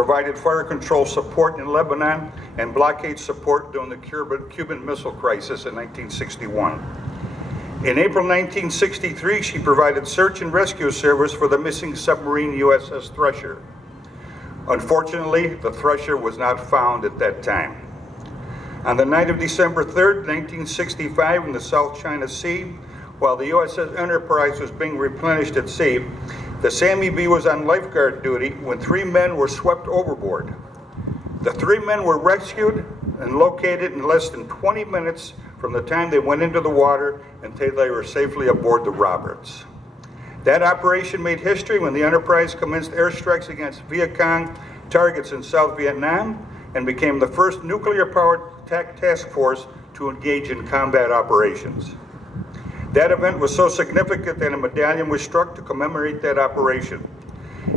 provided fire control support in Lebanon and blockade support during the Cuban Missile Crisis in 1961. In April 1963, she provided search and rescue service for the missing submarine USS Thresher. Unfortunately, the Thresher was not found at that time. On the night of December 3rd, 1965, in the South China Sea, while the USS Enterprise was being replenished at sea, the Sammy B was on lifeguard duty when 3 men were swept overboard. The 3 men were rescued and located in less than 20 minutes from the time they went into the water until they were safely aboard the Roberts. That operation made history when the Enterprise commenced airstrikes against Viet Cong targets in South Vietnam and became the first nuclear-powered task force to engage in combat operations. That event was so significant that a medallion was struck to commemorate that operation.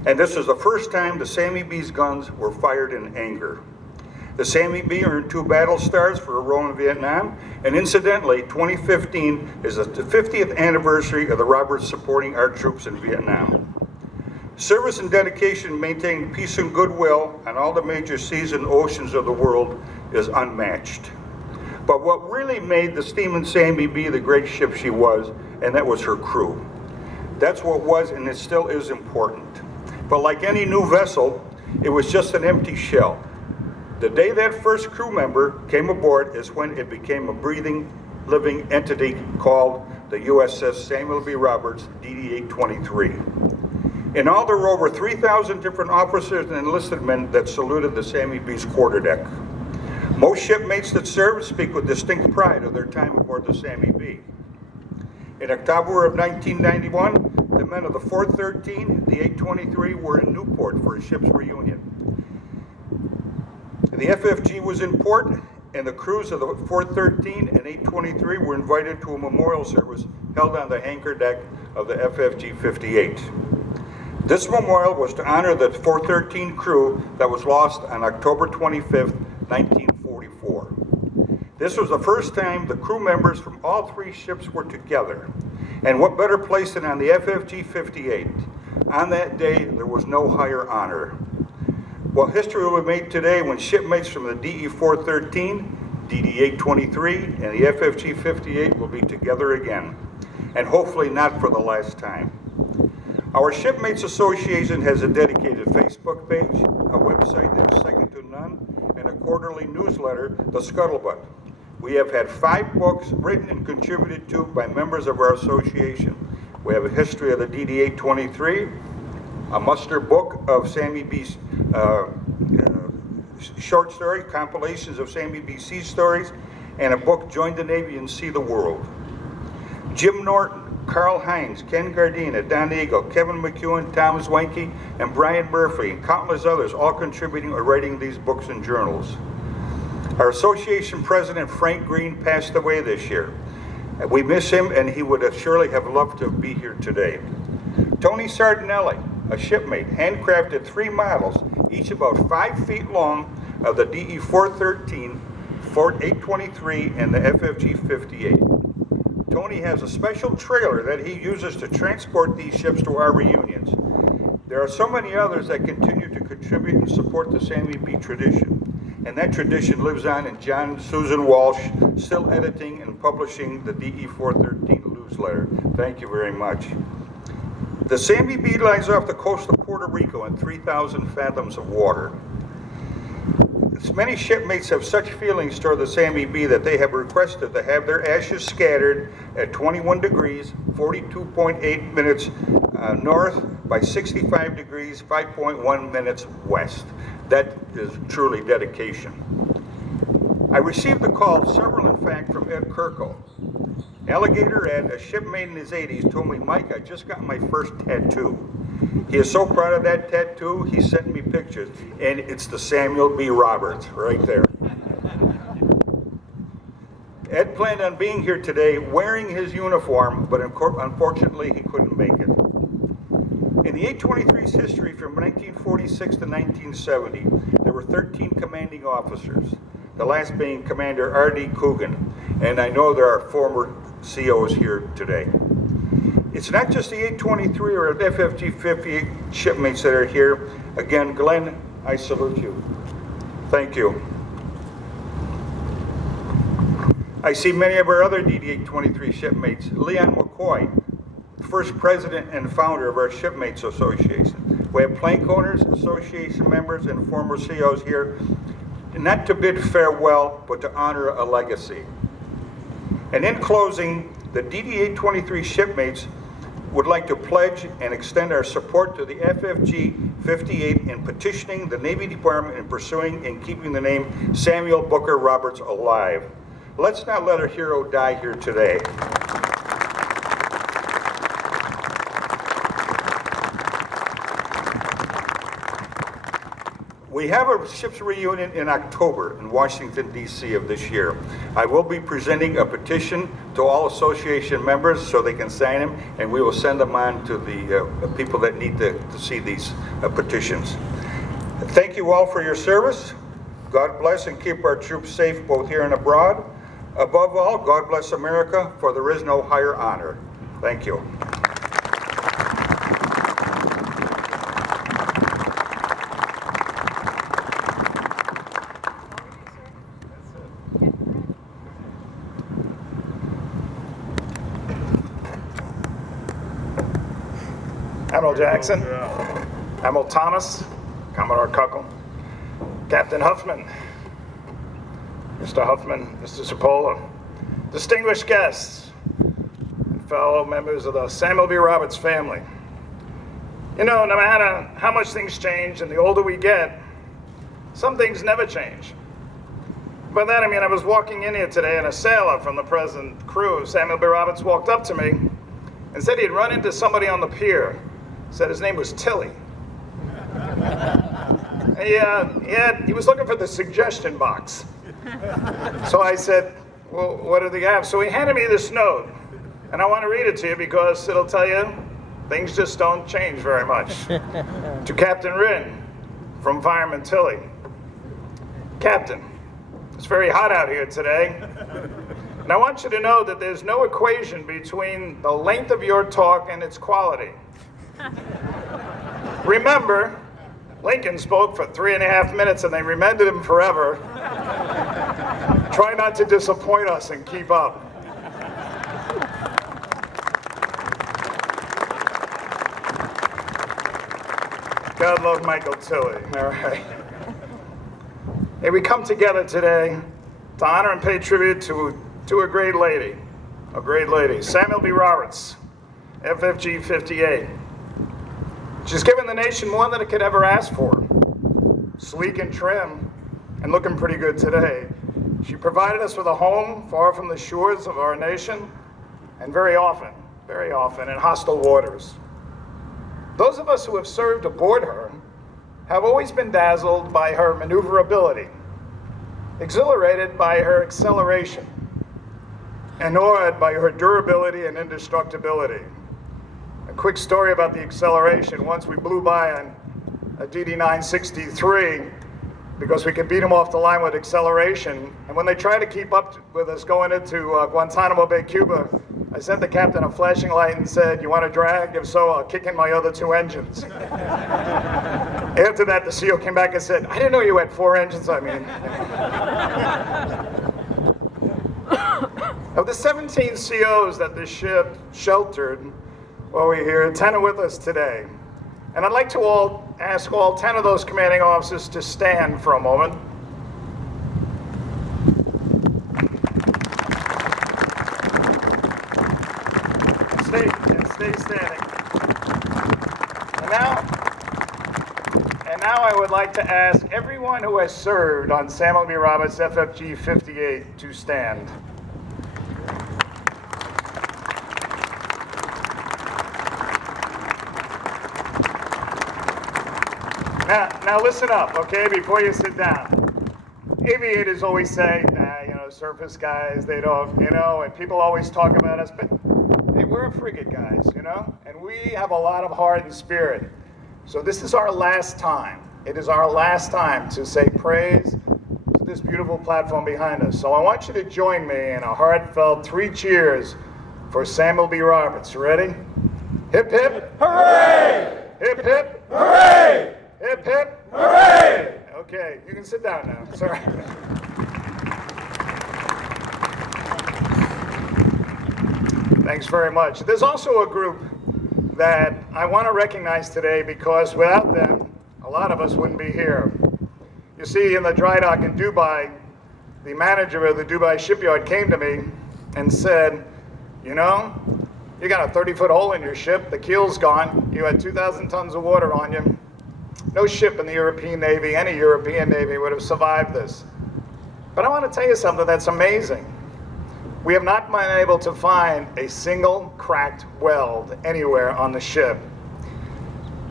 And this was the first time the Sammy B's guns were fired in anger. The Sammy B earned 2 battle stars for a role in Vietnam, and incidentally, 2015 is the 50th anniversary of the Roberts supporting our troops in Vietnam. Service and dedication maintaining peace and goodwill on all the major seas and oceans of the world is unmatched. But what really made the Steamin' Sammy B the great ship she was, and that was her crew. That's what was and it still is important. But like any new vessel, it was just an empty shell. The day that first crew member came aboard is when it became a breathing, living entity called the USS Samuel B. Roberts DD-823. In all, there were over 3,000 different officers and enlisted men that saluted the Sammy B's quarterdeck. Most shipmates that served speak with distinct pride of their time aboard the Sammy B. In October of 1991, the men of the 413, the 823, were in Newport for a ship's reunion. The FFG was in port, and the crews of the 413 and 823 were invited to a memorial service held on the hangar deck of the FFG 58. This memorial was to honor the 413 crew that was lost on October 25th, 1944. This was the first time the crew members from all 3 ships were together. And what better place than on the FFG 58? On that day, there was no higher honor. Well, history will be made today when shipmates from the DE 413, DD 823, and the FFG 58 will be together again, and hopefully not for the last time. Our Shipmates Association has a dedicated Facebook page, a website that is second to none, and a quarterly newsletter, The Scuttlebutt. We have had 5 books written and contributed to by members of our association. We have a history of the DD 823, a muster book of Sammy B's short story, compilations of Sammy B. sea stories, and a book, Join the Navy and See the World. Jim Norton, Carl Hines, Ken Gardina, Don Eagle, Kevin McEwen, Thomas Wenke, and Brian Murphy, and countless others, all contributing or writing these books and journals. Our association president, Frank Green, passed away this year. We miss him, and he would surely have loved to be here today. Tony Sardinelli, a shipmate, handcrafted 3 models, each about 5 feet long, of the DE 413, 823, and the FFG 58. Tony has a special trailer that he uses to transport these ships to our reunions. There are so many others that continue to contribute and support the Sammy B tradition. And that tradition lives on in John and Susan Walsh, still editing and publishing the DE 413 newsletter. Thank you very much. The Sammy B lies off the coast of Puerto Rico in 3,000 fathoms of water. Many shipmates have such feelings toward the Sammy B that they have requested to have their ashes scattered at 21 degrees, 42.8 minutes north by 65 degrees, 5.1 minutes west. That is truly dedication. I received a call, several in fact, from Ed Kirkle. Alligator Ed, a shipmate in his 80s, told me, Mike, I just got my first tattoo. He is so proud of that tattoo, he sent me pictures, and it's the Samuel B. Roberts right there. Ed planned on being here today wearing his uniform, but unfortunately he couldn't make it. In the 823's history from 1946 to 1970, there were 13 commanding officers, the last being Commander R.D. Coogan, and I know there are former COs here today. It's not just the 823 or the FFG 58 shipmates that are here. Again, Glenn I salute you. Thank you. I see many of our other DD-823 shipmates. Leon McCoy, first president and founder of our Shipmates Association. We have Plank Owners Association members and former CEOs here, not to bid farewell, but to honor a legacy. And in closing, the DD-823 shipmates would like to pledge and extend our support to the FFG 58 in petitioning the Navy Department in pursuing and keeping the name Samuel Booker Roberts alive. Let's not let our hero die here today. We have a ship's reunion in October in Washington, D.C. of this year. I will be presenting a petition to all association members so they can sign them, and we will send them on to the people that need to see these petitions. Thank you all for your service. God bless and keep our troops safe both here and abroad. Above all, God bless America, for there is no higher honor. Thank you. Admiral Jackson, Admiral Thomas, Commodore Cuckle, Captain Huffman, Mr. Huffman, Mr. Cipolla, distinguished guests, and fellow members of the Samuel B. Roberts family. You know, no matter how much things change and the older we get, some things never change. By that I mean I was walking in here today and a sailor from the present crew of Samuel B. Roberts walked up to me and said he'd run into somebody on the pier. Said his name was Tilly. He was looking for the suggestion box. So I said, well, what did he have? So he handed me this note, and I want to read it to you because it'll tell you things just don't change very much. To Captain Wren, from Fireman Tilly. Captain, it's very hot out here today, and I want you to know that there's no equation between the length of your talk and its quality. Remember, Lincoln spoke for 3.5 minutes and they remembered him forever. Try not to disappoint us and keep up. God love Michael Tilly, all right. Hey, we come together today to honor and pay tribute to a great lady, Samuel B. Roberts, FFG 58. She's given the nation more than it could ever ask for. Sleek and trim, and looking pretty good today. She provided us with a home far from the shores of our nation, and very often in hostile waters. Those of us who have served aboard her have always been dazzled by her maneuverability, exhilarated by her acceleration, and awed by her durability and indestructibility. A quick story about the acceleration. Once we blew by on a DD-963 because we could beat them off the line with acceleration. And when they tried to keep up with us going into Guantanamo Bay, Cuba, I sent the captain a flashing light and said, "You want to drag? If so, I'll kick in my other 2 engines." After that, the CO came back and said, "I didn't know you had 4 engines, I mean." Of the 17 COs that the ship sheltered while we're here, 10 are with us today. And I'd like to ask all 10 of those commanding officers to stand for a moment. Stay standing. And now I would like to ask everyone who has served on Samuel B. Roberts FFG 58 to stand. Now listen up, okay, before you sit down. Aviators always say, surface guys, they don't, and people always talk about us, but hey, we're a frigate guys, and we have a lot of heart and spirit. So this is our last time. It is our last time to say praise to this beautiful platform behind us. So I want you to join me in a heartfelt 3 cheers for Samuel B. Roberts. You ready? Hip, hip. Hooray! Hip, hip. Hooray! Hip, hip. Hooray! Okay, you can sit down now. Sorry. Thanks very much. There's also a group that I want to recognize today because without them, a lot of us wouldn't be here. You see, in the dry dock in Dubai, the manager of the Dubai shipyard came to me and said, you know, you got a 30-foot hole in your ship, the keel's gone, you had 2,000 tons of water on you. No ship in the European Navy, any European Navy would have survived this. But I want to tell you something that's amazing. We have not been able to find a single cracked weld anywhere on the ship.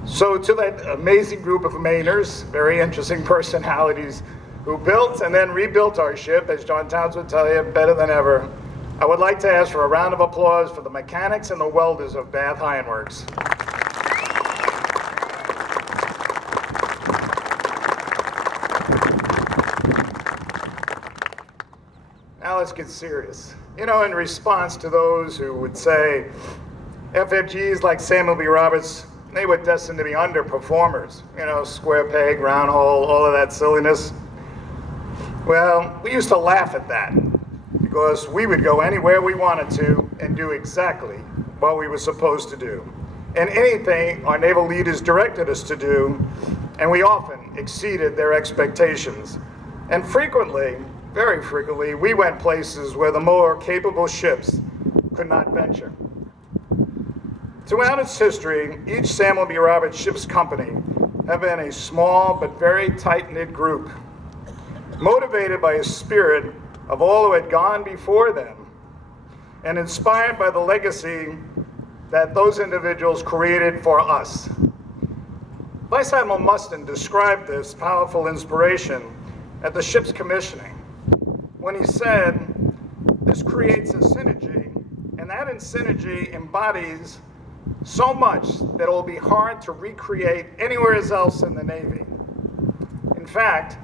So to that amazing group of Mainers, very interesting personalities, who built and then rebuilt our ship, as John Towns would tell you, better than ever, I would like to ask for a round of applause for the mechanics and the welders of Bath Ironworks. Now let's get serious. You know, in response to those who would say FFGs like Samuel B. Roberts, they were destined to be underperformers. You know, square peg, round hole, all of that silliness. Well, we used to laugh at that because we would go anywhere we wanted to and do exactly what we were supposed to do. And anything our naval leaders directed us to do, and we often exceeded their expectations. And frequently, very frequently, we went places where the more capable ships could not venture. Throughout its history, each Samuel B. Roberts ship's company have been a small but very tight-knit group, motivated by a spirit of all who had gone before them, and inspired by the legacy that those individuals created for us. Vice Admiral Mustin described this powerful inspiration at the ship's commissioning when he said, this creates a synergy, and that synergy embodies so much that it will be hard to recreate anywhere else in the Navy. In fact,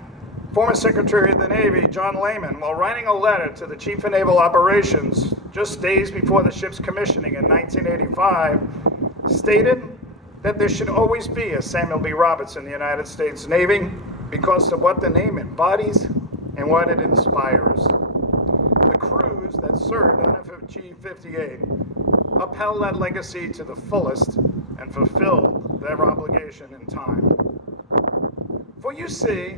former Secretary of the Navy, John Lehman, while writing a letter to the Chief of Naval Operations just days before the ship's commissioning in 1985, stated that there should always be a Samuel B. Roberts in the United States Navy because of what the name embodies and what it inspires. The crews that served on FFG 58 upheld that legacy to the fullest and fulfilled their obligation in time. For you see,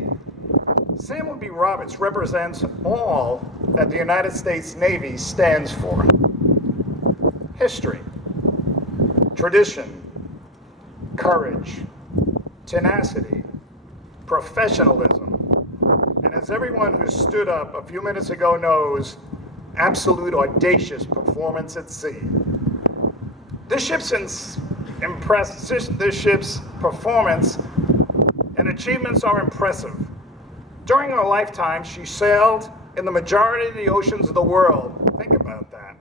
Samuel B. Roberts represents all that the United States Navy stands for. History, tradition, courage, tenacity, professionalism, and as everyone who stood up a few minutes ago knows, absolute audacious performance at sea. This ship's performance and achievements are impressive. During her lifetime, she sailed in the majority of the oceans of the world. Think about that.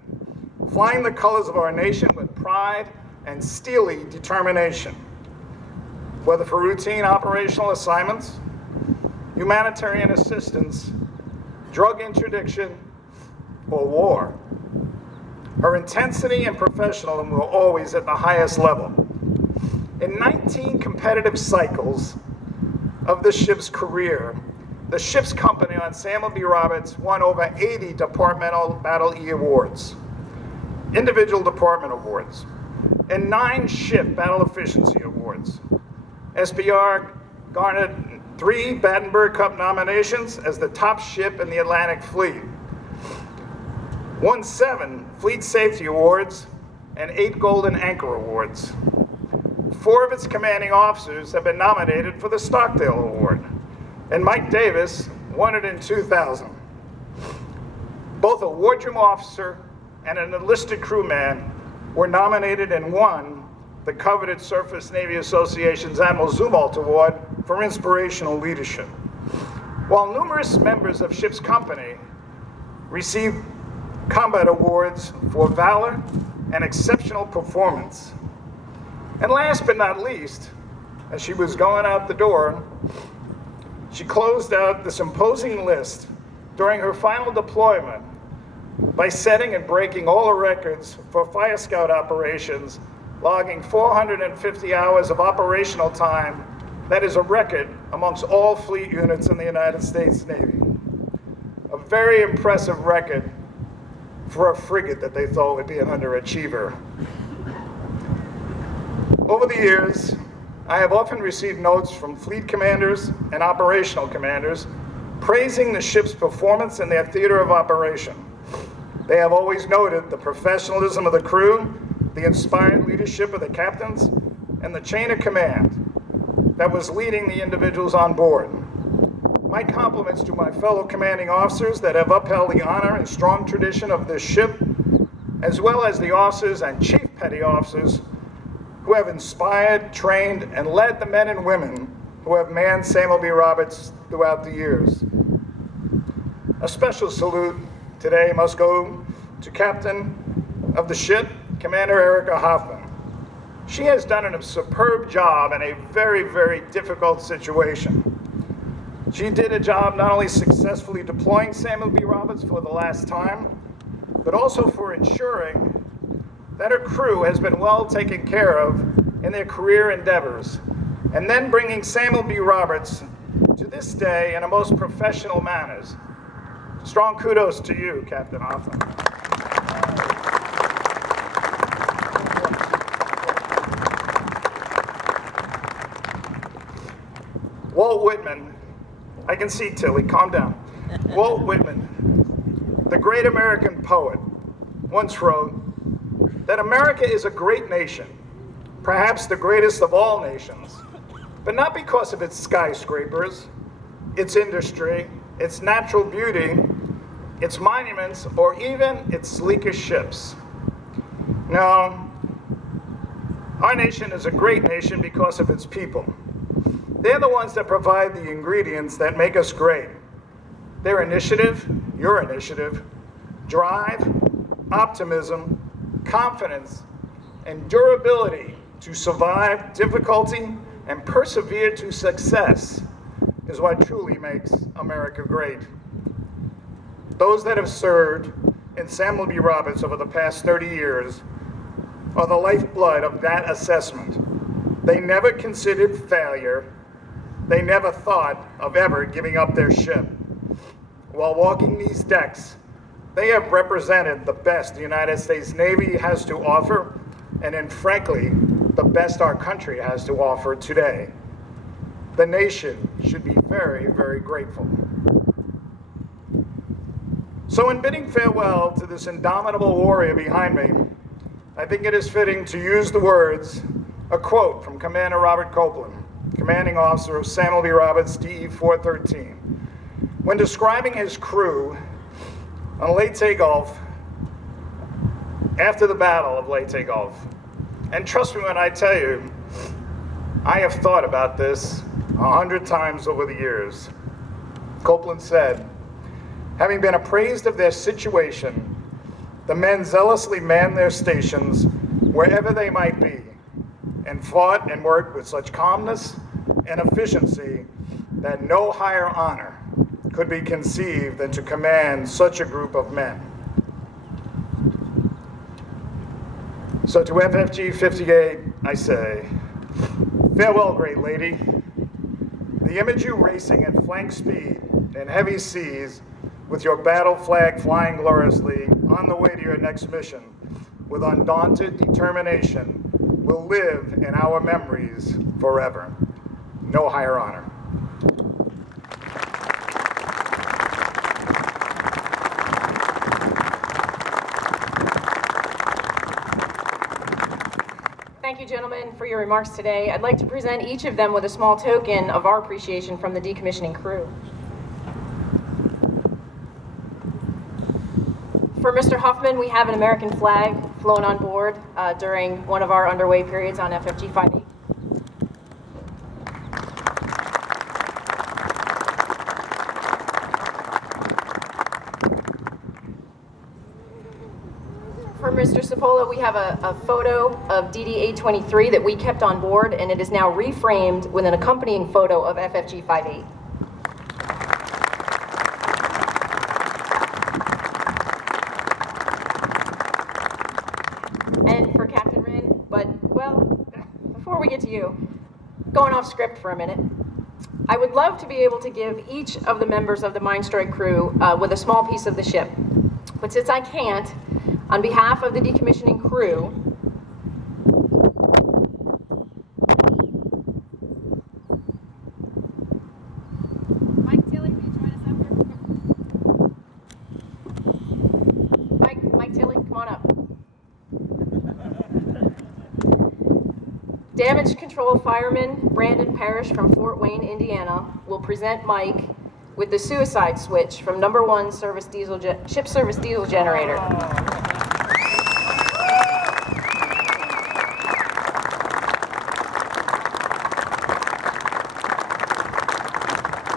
Flying the colors of our nation with pride and steely determination. Whether for routine operational assignments, humanitarian assistance, drug interdiction, or war. Her intensity and professionalism were always at the highest level. In 19 competitive cycles of the ship's career, the ship's company on Samuel B. Roberts won over 80 departmental Battle E awards, individual department awards, and 9 ship battle efficiency awards. SBR garnered 3 Battenberg Cup nominations as the top ship in the Atlantic Fleet, won 7 Fleet Safety Awards and 8 Golden Anchor Awards. 4 of its commanding officers have been nominated for the Stockdale Award, and Mike Davis won it in 2000. Both a wardroom officer and an enlisted crewman were nominated and won the coveted Surface Navy Association's Admiral Zumwalt Award for inspirational leadership. While numerous members of ship's company received combat awards for valor and exceptional performance. And last but not least, as she was going out the door, she closed out this imposing list during her final deployment by setting and breaking all the records for Fire Scout operations, logging 450 hours of operational time That is a record amongst all fleet units in the United States Navy. A very impressive record for a frigate that they thought would be an underachiever. Over the years, I have often received notes from fleet commanders and operational commanders praising the ship's performance in their theater of operation. They have always noted the professionalism of the crew, the inspired leadership of the captains, and the chain of command that was leading the individuals on board. My compliments to my fellow commanding officers that have upheld the honor and strong tradition of this ship, as well as the officers and chief petty officers who have inspired, trained, and led the men and women who have manned Samuel B. Roberts throughout the years. A special salute today must go to Captain of the ship, Commander Erica Hoffman. She has done a superb job in a very, very difficult situation. She did a job not only successfully deploying Samuel B. Roberts for the last time, but also for ensuring that her crew has been well taken care of in their career endeavors, and then bringing Samuel B. Roberts to this day in a most professional manners. Strong kudos to you, Captain Hoffman. Walt Whitman, I can see Tilly, calm down. Walt Whitman, the great American poet, once wrote that America is a great nation, perhaps the greatest of all nations, but not because of its skyscrapers, its industry, its natural beauty, its monuments, or even its sleekest ships. No, our nation is a great nation because of its people. They're the ones that provide the ingredients that make us great. Their initiative, your initiative, drive, optimism, confidence, and durability to survive difficulty and persevere to success is what truly makes America great. Those that have served in Samuel B. Roberts over the past 30 years are the lifeblood of that assessment. They never considered failure. They never thought of ever giving up their ship. While walking these decks, they have represented the best the United States Navy has to offer, and frankly, the best our country has to offer today. The nation should be very, very grateful. So in bidding farewell to this indomitable warrior behind me, I think it is fitting to use the words, a quote from Commander Robert Copeland, commanding officer of Samuel B. Roberts, DE 413. When describing his crew on Leyte Gulf, after the Battle of Leyte Gulf, and trust me when I tell you, I have thought about this 100 times over the years. Copeland said, having been appraised of their situation, the men zealously manned their stations wherever they might be, and fought and worked with such calmness and efficiency that no higher honor could be conceived than to command such a group of men. So to FFG 58, I say, farewell, great lady. The image you racing at flank speed in heavy seas with your battle flag flying gloriously on the way to your next mission with undaunted determination will live in our memories forever. No higher honor. Thank you, gentlemen, for your remarks today. I'd like to present each of them with a small token of our appreciation from the decommissioning crew. For Mr. Huffman, we have an American flag flown on board during one of our underway periods on FFG 58. For Mr. Cipolla, we have a photo of DD-823 that we kept on board, and it is now reframed with an accompanying photo of FFG 58. And for Captain Wren, but, well, before we get to you, going off script for a minute. I would love to be able to give each of the members of the Mine Strike crew with a small piece of the ship. But since I can't, on behalf of the decommissioning crew, Mike Tilley, will you join us up here? Mike Tilley, come on up. Damage Control Fireman Brandon Parrish from Fort Wayne, Indiana, will present Mike with the suicide switch from number 1 ship service diesel generator.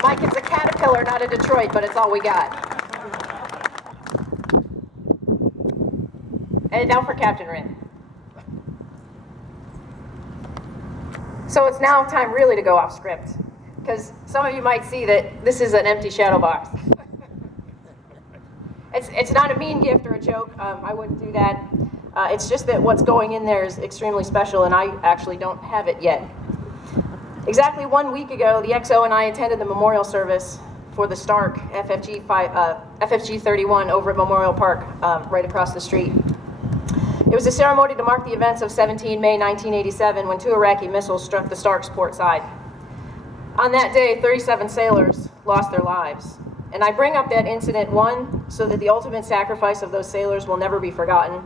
Mike, it's a Caterpillar, not a Detroit, but it's all we got. And now for Captain Wren. So it's now time really to go off script, because some of you might see that this is an empty shadow box. It's not a mean gift or a joke. I wouldn't do that. It's just that what's going in there is extremely special, and I actually don't have it yet. Exactly 1 week ago, the XO and I attended the memorial service for the Stark FFG 31 over at Memorial Park, right across the street. It was a ceremony to mark the events of 17 May 1987 when 2 Iraqi missiles struck the Stark's port side. On that day, 37 sailors lost their lives. And I bring up that incident, 1, so that the ultimate sacrifice of those sailors will never be forgotten,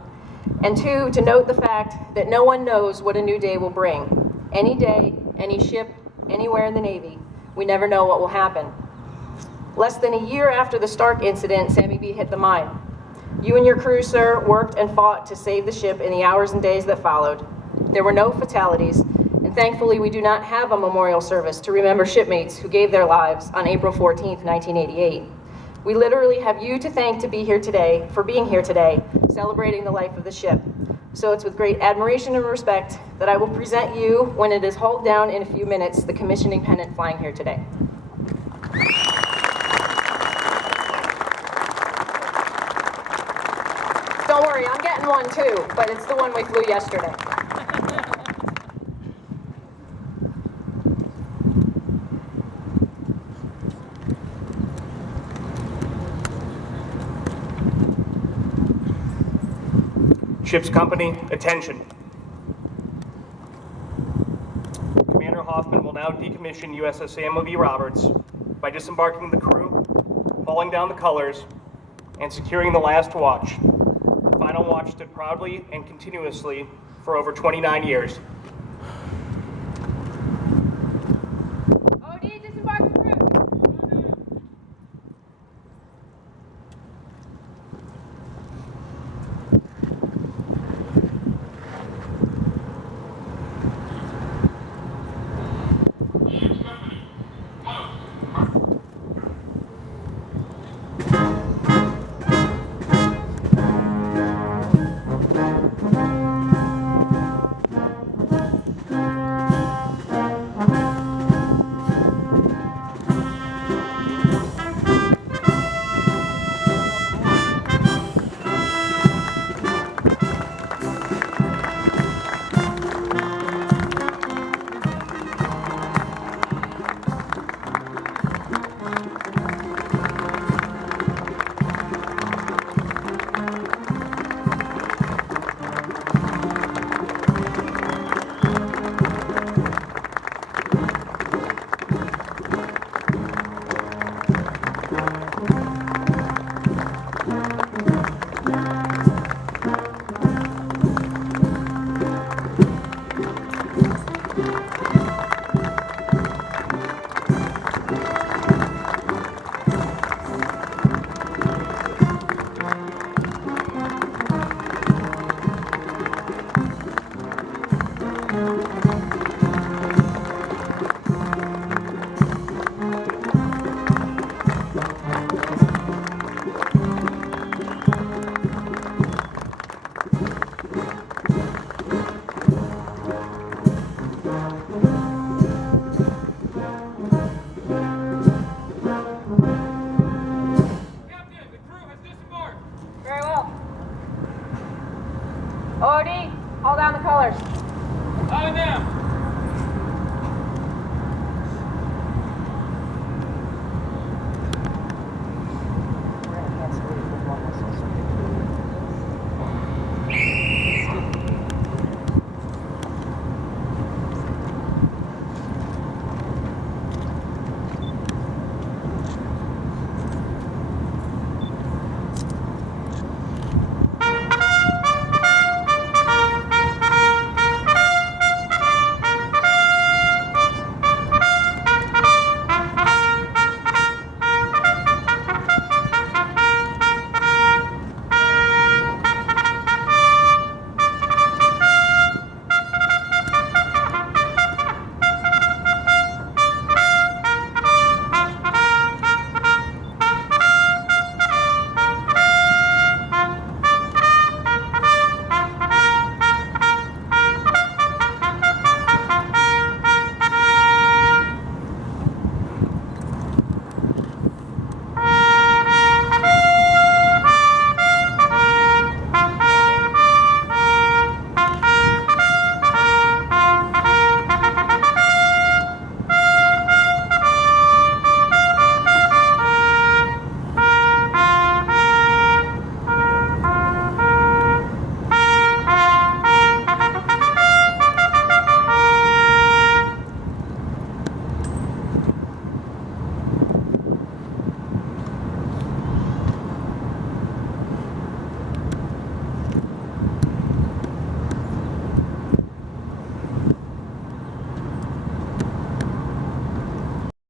and 2, to note the fact that no one knows what a new day will bring. Any day, any ship, anywhere in the Navy, we never know what will happen. Less than a year after the Stark incident, Sammy B hit the mine. You and your crew, sir, worked and fought to save the ship in the hours and days that followed. There were no fatalities, and thankfully we do not have a memorial service to remember shipmates who gave their lives on April 14th, 1988. We literally have you to thank for being here today, celebrating the life of the ship. So it's with great admiration and respect that I will present you, when it is hauled down in a few minutes, the commissioning pennant flying here today. Don't worry, I'm getting one too, but it's the one we flew yesterday. Ship's company, attention. Commander Hoffman will now decommission USS Samuel V. Roberts by disembarking the crew, hauling down the colors, and securing the last watch. The final watch stood proudly and continuously for over 29 years. OD, disembark the crew.